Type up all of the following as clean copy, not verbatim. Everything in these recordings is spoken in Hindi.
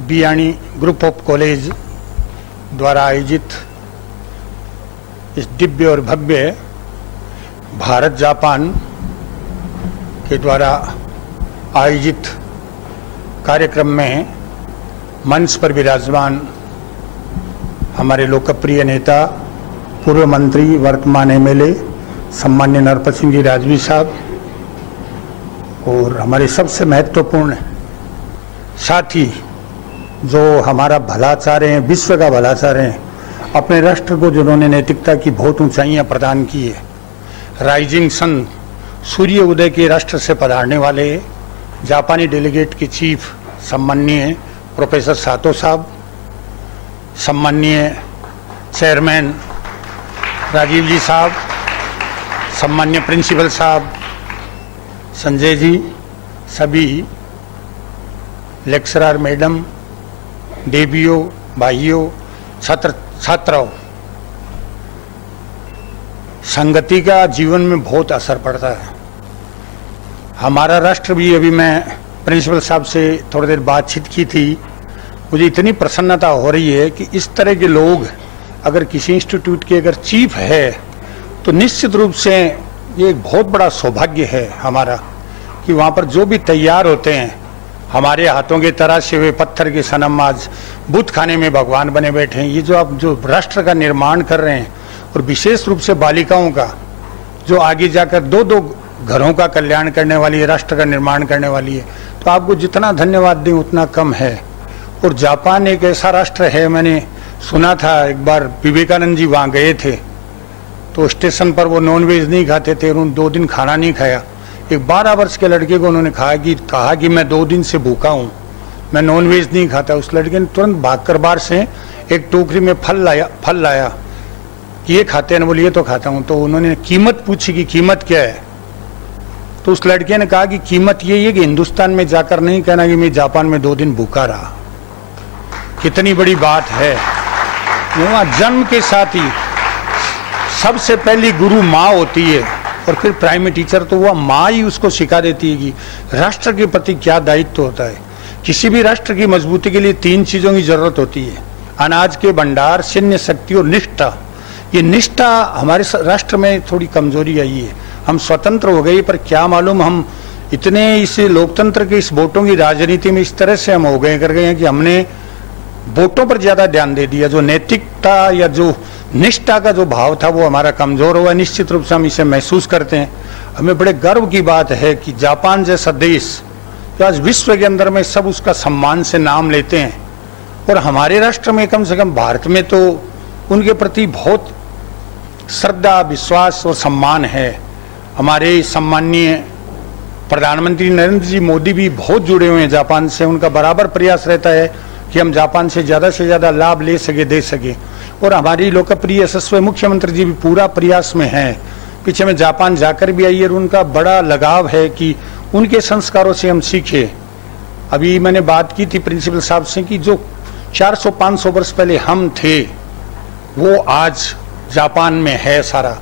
बियाणी ग्रुप ऑफ कॉलेज द्वारा आयोजित इस दिव्य और भव्य भारत जापान के द्वारा आयोजित कार्यक्रम में मंच पर विराजमान हमारे लोकप्रिय नेता, पूर्व मंत्री, वर्तमान एमएलए सम्मान्य नरपत सिंह जी राजवी साहब और हमारे सबसे महत्वपूर्ण साथी जो हमारा भला चाह रहे हैं, विश्व का भला चाह रहे हैं, अपने राष्ट्र को जिन्होंने नैतिकता की बहुत ऊंचाइयां प्रदान की है, राइजिंग सन, सूर्य उदय के राष्ट्र से पधारने वाले जापानी डेलीगेट के चीफ सम्माननीय प्रोफेसर सातो साहब, सम्माननीय चेयरमैन राजीव जी साहब, सम्मान्य प्रिंसिपल साहब संजय जी, सभी लेक्चरर मैडम, देवियों, भाइयों, छात्र छात्राओं, संगति का जीवन में बहुत असर पड़ता है। हमारा राष्ट्र भी, अभी मैं प्रिंसिपल साहब से थोड़ी देर बातचीत की थी, मुझे इतनी प्रसन्नता हो रही है कि इस तरह के लोग अगर किसी इंस्टीट्यूट के अगर चीफ है तो निश्चित रूप से ये एक बहुत बड़ा सौभाग्य है हमारा कि वहाँ पर जो भी तैयार होते हैं, हमारे हाथों के तराशे हुए पत्थर के सनम आज बुत खाने में भगवान बने बैठे हैं। ये जो आप जो राष्ट्र का निर्माण कर रहे हैं और विशेष रूप से बालिकाओं का जो आगे जाकर दो दो घरों का कल्याण करने वाली है, राष्ट्र का निर्माण करने वाली है, तो आपको जितना धन्यवाद दें उतना कम है। और जापान एक ऐसा राष्ट्र है, मैंने सुना था एक बार विवेकानंद जी वहाँ गए थे तो स्टेशन पर वो नॉनवेज नहीं खाते थे, उन्होंने 2 दिन खाना नहीं खाया। एक 12 वर्ष के लड़के को उन्होंने कहा कि मैं 2 दिन से भूखा हूँ, मैं नॉनवेज नहीं खाता। उस लड़के ने तुरंत भागकर बाहर से एक टोकरी में फल लाया कि ये खाते हैं, बोले ये तो खाता हूँ। तो उन्होंने कीमत पूछी कि कीमत क्या है, तो उस लड़के ने कहा कि कीमत ये है कि हिंदुस्तान में जाकर नहीं कहना कि मैं जापान में 2 दिन भूखा रहा। कितनी बड़ी बात है। वहाँ जन्म के साथ ही सबसे पहली गुरु माँ होती है और फिर प्राइमरी टीचर, तो वह माँ ही उसको सिखा देती है कि राष्ट्र के प्रति क्या दायित्व होता है। किसी भी राष्ट्र की मजबूती के लिए 3 चीजों की जरूरत होती है: अनाज के भंडार, सैन्य शक्ति और निष्ठा। ये निष्ठा हमारे राष्ट्र में थोड़ी कमजोरी आई है। हम स्वतंत्र हो गए पर क्या मालूम हम इतने इस लोकतंत्र के इस वोटों की राजनीति में इस तरह से हम हो गए हैं कि हमने वोटों पर ज्यादा ध्यान दे दिया। जो नैतिकता या जो निष्ठा का जो भाव था वो हमारा कमजोर हुआ। निश्चित रूप से हम इसे महसूस करते हैं। हमें बड़े गर्व की बात है कि जापान जैसा देश जो आज विश्व के अंदर में सब उसका सम्मान से नाम लेते हैं, और हमारे राष्ट्र में कम से कम भारत में तो उनके प्रति बहुत श्रद्धा, विश्वास और सम्मान है। हमारे सम्माननीय प्रधानमंत्री नरेंद्र जी मोदी भी बहुत जुड़े हुए हैं जापान से। उनका बराबर प्रयास रहता है कि हम जापान से ज़्यादा लाभ ले सके, दे सके। और हमारी लोकप्रिय यशस्वी मुख्यमंत्री जी भी पूरा प्रयास में हैं। पीछे में जापान जाकर भी आई और उनका बड़ा लगाव है कि उनके संस्कारों से हम सीखे। अभी मैंने बात की थी प्रिंसिपल साहब से कि जो 400-500 वर्ष पहले हम थे वो आज जापान में है सारा।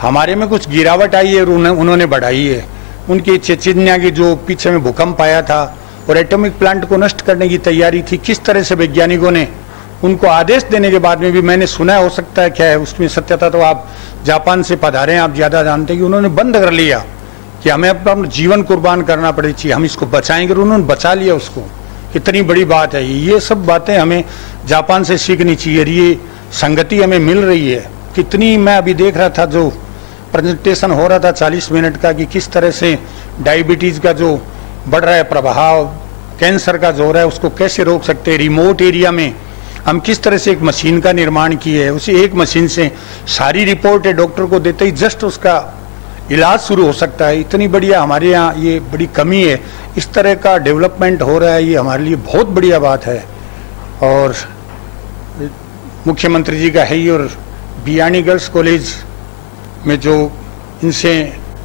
हमारे में कुछ गिरावट आई है और उन्होंने बढ़ाई है। उनकी चेचिन्या की जो पीछे में भूकंप आया था और एटॉमिक प्लांट को नष्ट करने की तैयारी थी, किस तरह से वैज्ञानिकों ने उनको आदेश देने के बाद में भी मैंने सुना है, हो सकता है क्या है उसमें सत्यता, तो आप जापान से पधारे हैं, आप ज़्यादा जानते हैं कि उन्होंने बंद कर लिया कि हमें अपना जीवन कुर्बान करना पड़े चाहिए, हम इसको बचाएंगे, और उन्होंने बचा लिया उसको। कितनी बड़ी बात है। ये सब बातें हमें जापान से सीखनी चाहिए। ये संगति हमें मिल रही है। कितनी, मैं अभी देख रहा था जो प्रेजेंटेशन हो रहा था 40 मिनट का, कि किस तरह से डायबिटीज़ का जो बढ़ रहा है प्रभाव, कैंसर का जो हो रहा है उसको कैसे रोक सकते हैं। रिमोट एरिया में हम किस तरह से एक मशीन का निर्माण किए है, उसी एक मशीन से सारी रिपोर्ट है डॉक्टर को देते ही जस्ट उसका इलाज शुरू हो सकता है। इतनी बढ़िया हमारे यहाँ ये बड़ी कमी है। इस तरह का डेवलपमेंट हो रहा है, ये हमारे लिए बहुत बढ़िया बात है। और मुख्यमंत्री जी का है ही, और बियाणी गर्ल्स कॉलेज में जो इनसे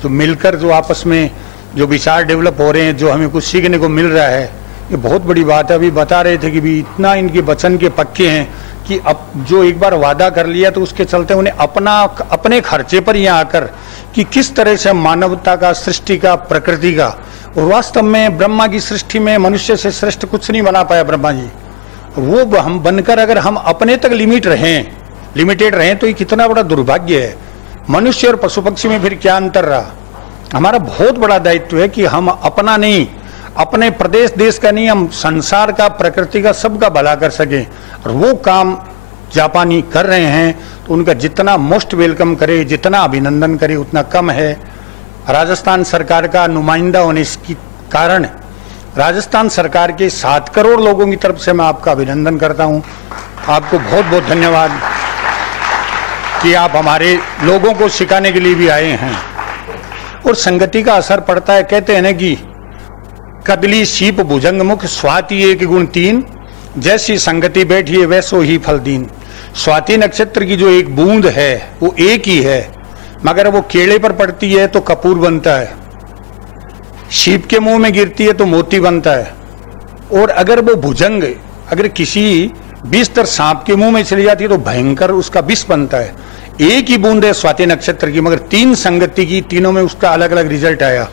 जो मिलकर जो आपस में जो विचार डेवलप हो रहे हैं, जो हमें कुछ सीखने को मिल रहा है, ये बहुत बड़ी बात है। अभी बता रहे थे कि भी इतना इनके वचन के पक्के हैं कि अब जो एक बार वादा कर लिया तो उसके चलते उन्हें अपने खर्चे पर यहाँ आकर कि किस तरह से मानवता का, सृष्टि का, प्रकृति का, और वास्तव में ब्रह्मा की सृष्टि में मनुष्य से श्रेष्ठ कुछ नहीं बना पाया ब्रह्मा जी। वो हम बनकर अगर हम अपने तक लिमिटेड रहें तो ये कितना बड़ा दुर्भाग्य है। मनुष्य और पशु पक्षी में फिर क्या अंतर रहा। हमारा बहुत बड़ा दायित्व है कि हम अपना नहीं, अपने प्रदेश देश का नहीं, हम संसार का, प्रकृति का, सबका भला कर सकें। और वो काम जापानी कर रहे हैं तो उनका जितना मोस्ट वेलकम करे, जितना अभिनंदन करे उतना कम है। राजस्थान सरकार का नुमाइंदा होने के कारण राजस्थान सरकार के 7 करोड़ लोगों की तरफ से मैं आपका अभिनंदन करता हूं। आपको बहुत बहुत धन्यवाद कि आप हमारे लोगों को सिखाने के लिए भी आए हैं। और संगति का असर पड़ता है। कहते हैं ना कि कदली सीप भुजंग मुख स्वाति एक गुण 3, जैसी संगति बैठी है वैसो ही फल दीन। स्वाति नक्षत्र की जो एक बूंद है वो एक ही है, मगर वो केले पर पड़ती है तो कपूर बनता है, सीप के मुंह में गिरती है तो मोती बनता है, और अगर वो भुजंग अगर किसी विषधर सांप के मुंह में चली जाती है तो भयंकर उसका विष बनता है। एक ही बूंद है स्वाति नक्षत्र की, मगर 3 संगति की, तीनों में उसका अलग अलग रिजल्ट आया।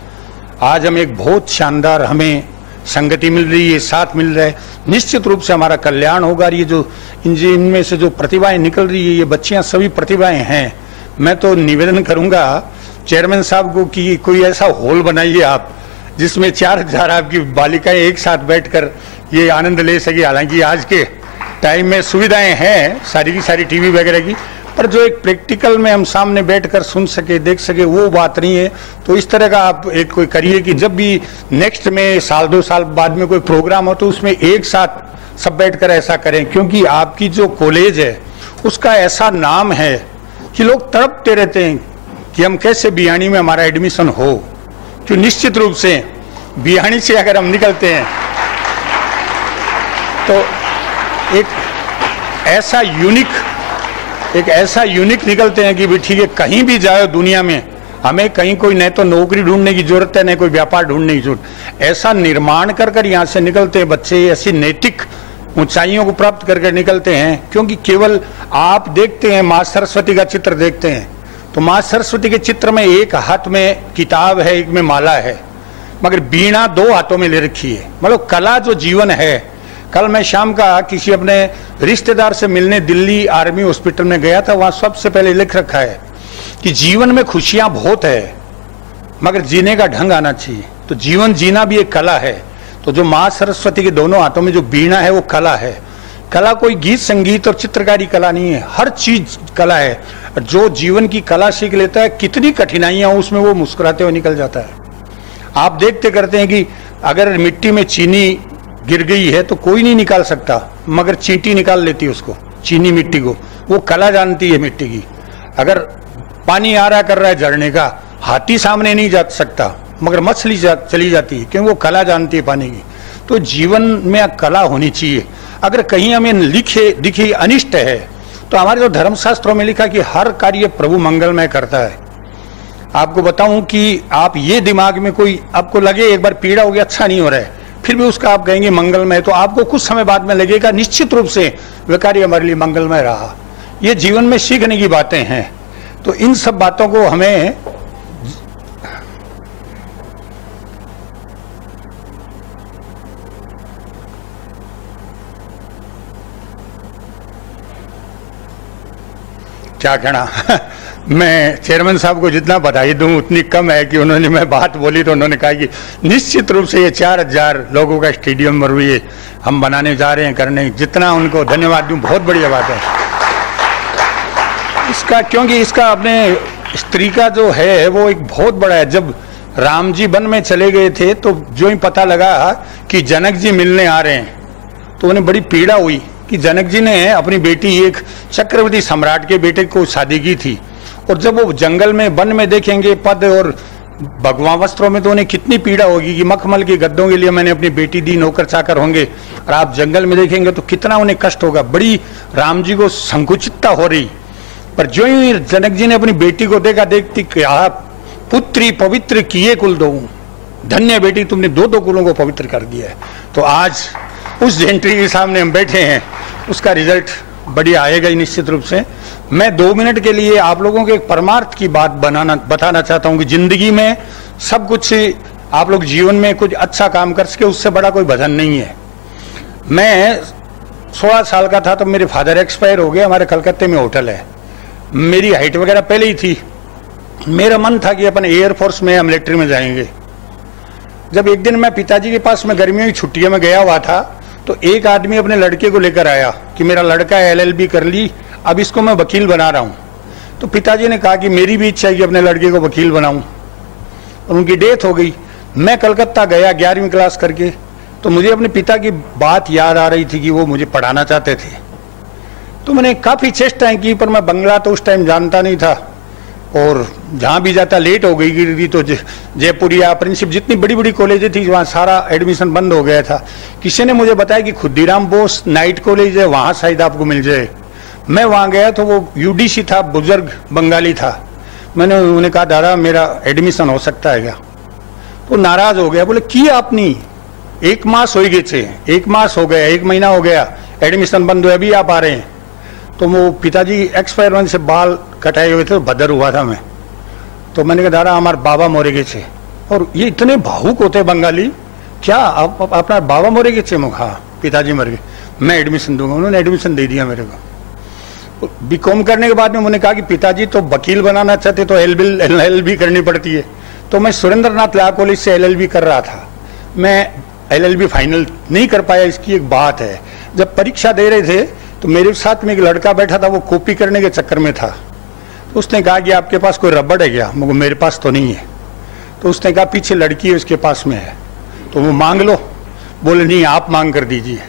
आज हम एक बहुत शानदार हमें संगति मिल रही है, साथ मिल रहा है। निश्चित रूप से हमारा कल्याण होगा। ये जो इनमें से जो प्रतिभाएं निकल रही है, ये बच्चियां सभी प्रतिभाएं हैं। मैं तो निवेदन करूंगा चेयरमैन साहब को कि कोई ऐसा हॉल बनाइए आप जिसमें 4000 आपकी बालिकाएं एक साथ बैठकर ये आनंद ले सके। हालांकि आज के टाइम में सुविधाएं हैं सारी की सारी टीवी वगैरह की, पर जो एक प्रैक्टिकल में हम सामने बैठकर सुन सके, देख सके, वो बात नहीं है। तो इस तरह का आप एक कोई करिए कि जब भी नेक्स्ट में 1-2 साल बाद में कोई प्रोग्राम हो तो उसमें एक साथ सब बैठकर ऐसा करें, क्योंकि आपकी जो कॉलेज है उसका ऐसा नाम है कि लोग तड़पते रहते हैं कि हम कैसे बियाणी में हमारा एडमिशन हो। तो निश्चित रूप से बियाणी से अगर हम निकलते हैं तो एक ऐसा यूनिक निकलते हैं कि भी ठीक है, कहीं भी जाओ दुनिया में हमें कहीं कोई न तो नौकरी ढूंढने की जरूरत है, न कोई व्यापार ढूंढने की जरूरत। ऐसा निर्माण कर यहाँ से निकलते हैं बच्चे, ऐसी नैतिक ऊंचाइयों को प्राप्त करके निकलते हैं। क्योंकि केवल आप देखते हैं माँ सरस्वती का चित्र देखते हैं तो माँ सरस्वती के चित्र में एक हाथ में किताब है, एक में माला है, मगर बीणा 2 हाथों में ले रखी है। मतलब कला जो जीवन है। कल मैं शाम का किसी अपने रिश्तेदार से मिलने दिल्ली आर्मी हॉस्पिटल में गया था, वहां सबसे पहले लिख रखा है कि जीवन में खुशियां बहुत है मगर जीने का ढंग आना चाहिए। तो जीवन जीना भी एक कला है। तो जो माँ सरस्वती के दोनों हाथों में जो बीणा है वो कला है। कला कोई गीत संगीत और चित्रकारी कला नहीं है, हर चीज कला है। जो जीवन की कला सीख लेता है, कितनी कठिनाइयां हो उसमें वो मुस्कुराते हुए निकल जाता है। आप देखते करते हैं कि अगर मिट्टी में चीनी गिर गई है तो कोई नहीं निकाल सकता, मगर चींटी निकाल लेती है उसको, चीनी मिट्टी को। वो कला जानती है मिट्टी की। अगर पानी आ रहा कर रहा है झरने का, हाथी सामने नहीं जा सकता, मगर मछली चली जाती है, क्योंकि वो कला जानती है पानी की। तो जीवन में कला होनी चाहिए। अगर कहीं हमें लिखे दिखी अनिष्ट है तो हमारे जो धर्मशास्त्रों में लिखा कि हर कार्य प्रभु मंगलमय करता है। आपको बताऊं कि आप ये दिमाग में कोई आपको लगे एक बार पीड़ा हो गया, अच्छा नहीं हो रहा है, फिर भी उसका आप कहेंगे मंगलमय, तो आपको कुछ समय बाद में लगेगा निश्चित रूप से वह कार्य हमारे लिए मंगलमय रहा। ये जीवन में सीखने की बातें हैं। तो इन सब बातों को हमें क्या कहना मैं चेयरमैन साहब को जितना बधाई दूं उतनी कम है कि उन्होंने मैं बात बोली तो उन्होंने कहा कि निश्चित रूप से ये 4000 लोगों का स्टेडियम ये हम बनाने जा रहे हैं, करने। जितना उनको धन्यवाद दूं बहुत बढ़िया बात है इसका, क्योंकि इसका अपने स्त्री का जो है वो एक बहुत बड़ा है। जब राम जी वन में चले गए थे तो जो ही पता लगा कि जनक जी मिलने आ रहे हैं तो उन्हें बड़ी पीड़ा हुई कि जनक जी ने अपनी बेटी एक चक्रवर्ती सम्राट के बेटे को शादी की थी। और जब वो जंगल में वन में देखेंगे पद और भगवा वस्त्रों में तो उन्हें कितनी पीड़ा होगी कि मखमल के गद्दों के लिए मैंने अपनी बेटी दी, नौकर चाकर होंगे। और आप जंगल में देखेंगे तो कितना उन्हें कष्ट होगा। बड़ी राम जी को संकुचितता हो रही। पर जो ही जनक जी ने अपनी बेटी को देखा, देखती कि आप पुत्री पवित्र किए कुल दो, धन्य बेटी तुमने 2 कुलों को पवित्र कर दिया है। तो आज उस जेंट्री के सामने हम बैठे हैं, उसका रिजल्ट बढ़िया आएगा ही निश्चित रूप से। मैं 2 मिनट के लिए आप लोगों के एक परमार्थ की बात बताना चाहता हूं कि जिंदगी में सब कुछ आप लोग जीवन में कुछ अच्छा काम कर सके, उससे बड़ा कोई बंधन नहीं है। मैं 16 साल का था तो मेरे फादर एक्सपायर हो गए। हमारे कलकत्ते में होटल है। मेरी हाइट वगैरह पहले ही थी। मेरा मन था कि अपन एयरफोर्स में या मिलिट्री में जाएंगे। जब एक दिन मैं पिताजी के पास में गर्मियों की छुट्टियों में गया हुआ था तो एक आदमी अपने लड़के को लेकर आया कि मेरा लड़का LLB कर ली, अब इसको मैं वकील बना रहा हूँ। तो पिताजी ने कहा कि मेरी भी इच्छा है कि अपने लड़के को वकील बनाऊँ, और उनकी डेथ हो गई। मैं कलकत्ता गया 11वीं क्लास करके, तो मुझे अपने पिता की बात याद आ रही थी कि वो मुझे पढ़ाना चाहते थे। तो मैंने काफ़ी चेष्टाएं की, पर मैं बंगला तो उस टाइम जानता नहीं था, और जहाँ भी जाता लेट हो गई तो जयपुरिया प्रिंसिप जितनी बड़ी बड़ी कॉलेजें थी वहाँ सारा एडमिशन बंद हो गया था। किसी ने मुझे बताया कि खुदीराम बोस नाइट कॉलेज है, वहाँ शायद आपको मिल जाए। मैं वहाँ गया तो वो UDC था, बुजुर्ग बंगाली था। मैंने उन्हें कहा दादा मेरा एडमिशन हो सकता है क्या? तो नाराज हो गया, बोले कि आपनी 1 मास हो गए थे, 1 मास हो गया, 1 महीना हो गया, एडमिशन बंद हुआ, अभी आप आ रहे हैं। तो वो पिताजी एक्सपायर होने से बाल कटाए हुए थे, तो भदर हुआ था मैं। तो मैंने कहा दादा हमारे बाबा मोरे गए थे, और ये इतने भावुक होते बंगाली, क्या आप अपना बाबा मोरे गए थे? हाँ पिताजी मर गए, मैं एडमिशन दूंगा। उन्होंने एडमिशन दे दिया मेरे को। BCom करने के बाद में उन्होंने कहा कि पिताजी तो वकील बनाना चाहते तो LLB करनी पड़ती है। तो मैं सुरेंद्र नाथ लॉ कॉलेज से LLB कर रहा था। मैं LLB फाइनल नहीं कर पाया, इसकी एक बात है। जब परीक्षा दे रहे थे तो मेरे साथ में एक लड़का बैठा था, वो कॉपी करने के चक्कर में था। तो उसने कहा कि आपके पास कोई रबड़ है क्या? मगर मेरे पास तो नहीं है। तो उसने कहा पीछे लड़की है उसके पास में है, तो वो मांग लो। बोले नहीं आप मांग कर दीजिए।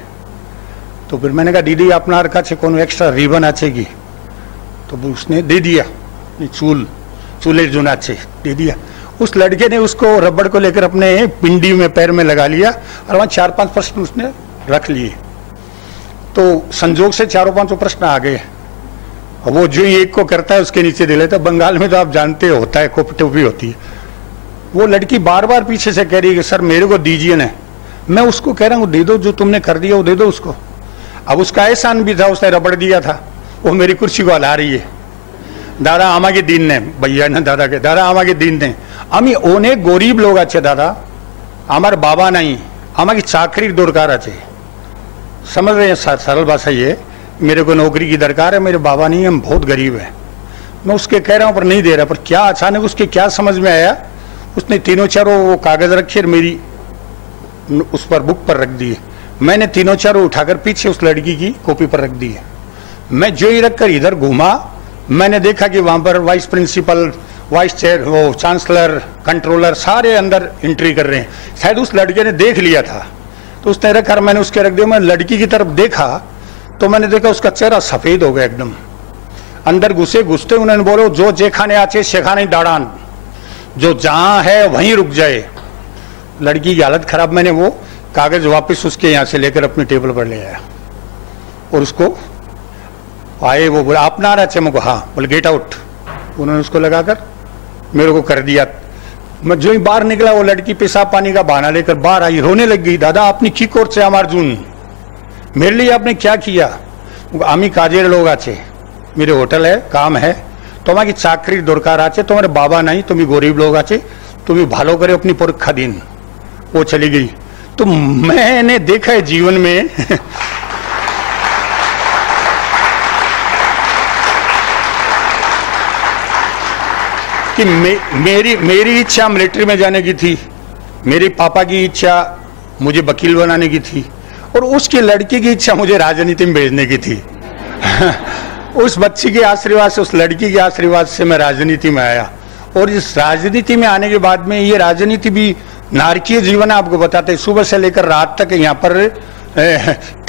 तो फिर मैंने कहा दीदी अपना रखा छे कोनो एक्स्ट्रा रिबन आछेगी? तो उसने दे दिया, चूल्हे जुना छे दे दिया। उस लड़के ने उसको रबड़ को लेकर अपने पिंडी में पैर में लगा लिया, और वहाँ 4-5 प्रश्न उसने रख लिए। तो संजोग से 4-5 प्रश्न आ गए। वो जो एक को करता है उसके नीचे दे लेता। बंगाल में तो आप जानते हो होता है, कोपी होती है। वो लड़की बार बार पीछे से कह रही है कि सर मेरे को दीजिए ना। मैं उसको कह रहा हूँ दे दो, जो तुमने कर दिया वो दे दो उसको। अब उसका एहसान भी था, उसने रबड़ दिया था। वो मेरी कुर्सी को हला रही है। दादा आमागे दिन ने, भैया ना दादा के, दादा आमागे दिन ने আমি অনেক গরিব লোক আছে দাদা, আমার বাবা নাই, আমাকে চাকরির দরকার আছে। समझ रहे हैं? सरल भाषा ये, मेरे को नौकरी की दरकार है, मेरे बाबा नहीं, हम बहुत गरीब हैं। मैं उसके कह रहा हूँ पर नहीं दे रहा। पर क्या अचानक उसके क्या समझ में आया, उसने 3-4 वो कागज रखे और मेरी उस पर बुक पर रख दिए। मैंने 3-4 उठाकर पीछे उस लड़की की कॉपी पर रख दिए। मैं जो ही रखकर इधर घूमा, मैंने देखा कि वहां पर वाइस प्रिंसिपल, वाइस चेयर, वो चांसलर, कंट्रोलर सारे अंदर एंट्री कर रहे हैं। शायद उस लड़के ने देख लिया था, तो उसने रखा, मैंने उसके रख दिया। मैं लड़की की तरफ देखा तो मैंने देखा उसका चेहरा सफेद हो गया एकदम। अंदर घुसते उन्होंने बोलो जो जेखाने आचे शेखाने दाड़ान, जो जहां है वहीं रुक जाए। लड़की की हालत खराब। मैंने वो कागज वापस उसके यहाँ से लेकर अपने टेबल पर ले आया, और उसको आए। वो बोला आप ना रहे मुझको? हाँ। बोले गेट आउट। उन्होंने उसको लगाकर मेरे को कर दिया। मैं जो ही बाहर निकला, वो लड़की पेशाब पानी का बहाना लेकर बाहर आई, रोने लग गई। दादा आपने की করছে আমার জন্য, मेरे लिए आपने क्या किया? আমি কাজের লোক আছে, मेरे होटल है, काम है, তোমাকে চাকরির দরকার আছে, তোমার বাবা নাই, তুমি গরিব লোক আছে, তুমি ভালো করে अपनी परीक्षा दिन। वो चली गई। तो मैंने देखा है जीवन में कि मेरी इच्छा मिलिट्री में जाने की थी, मेरे पापा की इच्छा मुझे वकील बनाने की थी, और उसकी लड़की की इच्छा मुझे राजनीति में भेजने की थी। उस बच्ची के आशीर्वाद से, उस लड़की के आशीर्वाद से मैं राजनीति में आया। और इस राजनीति में आने के बाद में, ये राजनीति भी नारकीय जीवन है आपको बताते हैं। सुबह से लेकर रात तक यहाँ पर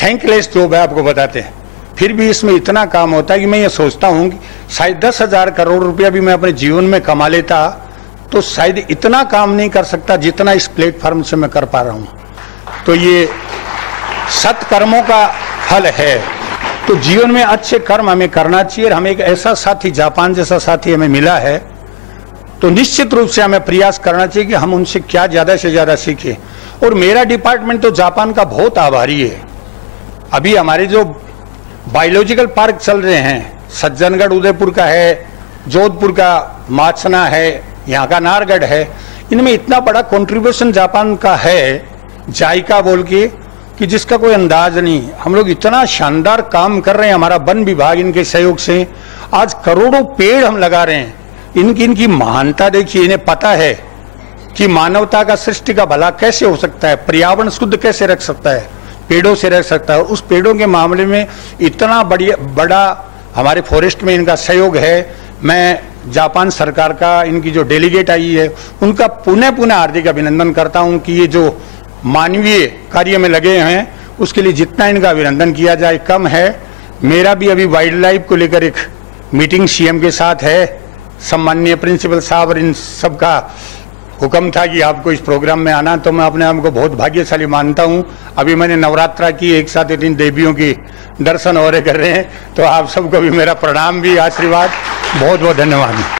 थैंकलेस जॉब है आपको बताते हैं। फिर भी इसमें इतना काम होता है कि मैं ये सोचता हूँ कि शायद 10,000 करोड़ रुपया भी मैं अपने जीवन में कमा लेता तो शायद इतना काम नहीं कर सकता जितना इस प्लेटफॉर्म से मैं कर पा रहा हूँ। तो ये सत्कर्मों का फल है। तो जीवन में अच्छे कर्म हमें करना चाहिए। हमें एक ऐसा साथी, जापान जैसा साथी हमें मिला है, तो निश्चित रूप से हमें प्रयास करना चाहिए कि हम उनसे क्या ज्यादा से ज्यादा सीखें। और मेरा डिपार्टमेंट तो जापान का बहुत आभारी है। अभी हमारे जो बायोलॉजिकल पार्क चल रहे हैं, सज्जनगढ़ उदयपुर का है, जोधपुर का माचना है, यहाँ का नारगढ़ है, इनमें इतना बड़ा कंट्रीब्यूशन जापान का है, जाइका बोल के, कि जिसका कोई अंदाज नहीं। हम लोग इतना शानदार काम कर रहे हैं, हमारा वन विभाग इनके सहयोग से आज करोड़ों पेड़ हम लगा रहे हैं। इनकी महानता देखिए, इन्हें पता है कि मानवता का, सृष्टि का भला कैसे हो सकता है, पर्यावरण शुद्ध कैसे रख सकता है, पेड़ों से रख सकता है। उस पेड़ों के मामले में इतना बड़ा हमारे फॉरेस्ट में इनका सहयोग है। मैं जापान सरकार का, इनकी जो डेलीगेट आई है, उनका पुनः हार्दिक अभिनंदन करता हूं कि ये जो मानवीय कार्य में लगे हैं उसके लिए जितना इनका अभिनंदन किया जाए कम है। मेरा भी अभी वाइल्ड लाइफ को लेकर एक मीटिंग सीएम के साथ है। सम्माननीय प्रिंसिपल साहब और इन सबका हुक्म था कि आपको इस प्रोग्राम में आना, तो मैं अपने आप को बहुत भाग्यशाली मानता हूं। अभी मैंने नवरात्रा की, एक साथ 3 देवियों की दर्शन और कर रहे हैं, तो आप सबको भी मेरा प्रणाम भी, आशीर्वाद, बहुत बहुत धन्यवाद।